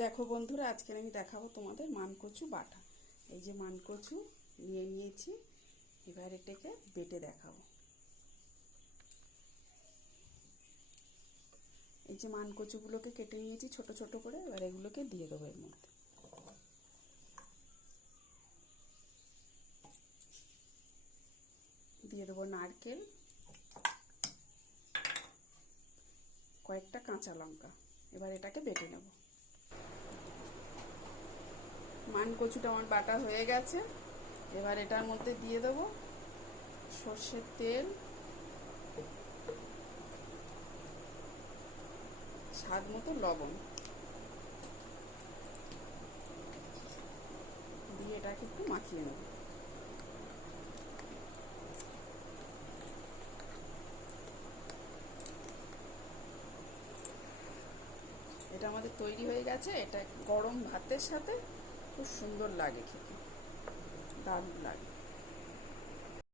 দেখো বন্ধুরা, আজকে আমি দেখাবো তোমাদের মানকচু বাটা। এই যে মানকচু নিয়ে নিয়েছি, এবার এটাকে বেটে দেখাবো। এই যে মানকচুগুলোকে কেটে নিয়েছি ছোট ছোট করে, এবার এগুলোকে দিয়ে দেবো এর মধ্যে। দিয়ে দেবো নারকেল, কয়েকটা কাঁচা লঙ্কা, এবার এটাকে বেটে নেব। মান কচুটা আমার বাটা হয়ে গেছে। এবার এটার মধ্যে দিয়ে দেব সর্ষের তেল। স্বাদ মতো লবণ। দিয়ে এটাকে একটু মাখিয়ে নেব। এটা আমাদের তৈরি হয়ে গেছে। এটা গরম ভাতের সাথে খুব সুন্দর লাগে খেতে। দারুণ লাগে।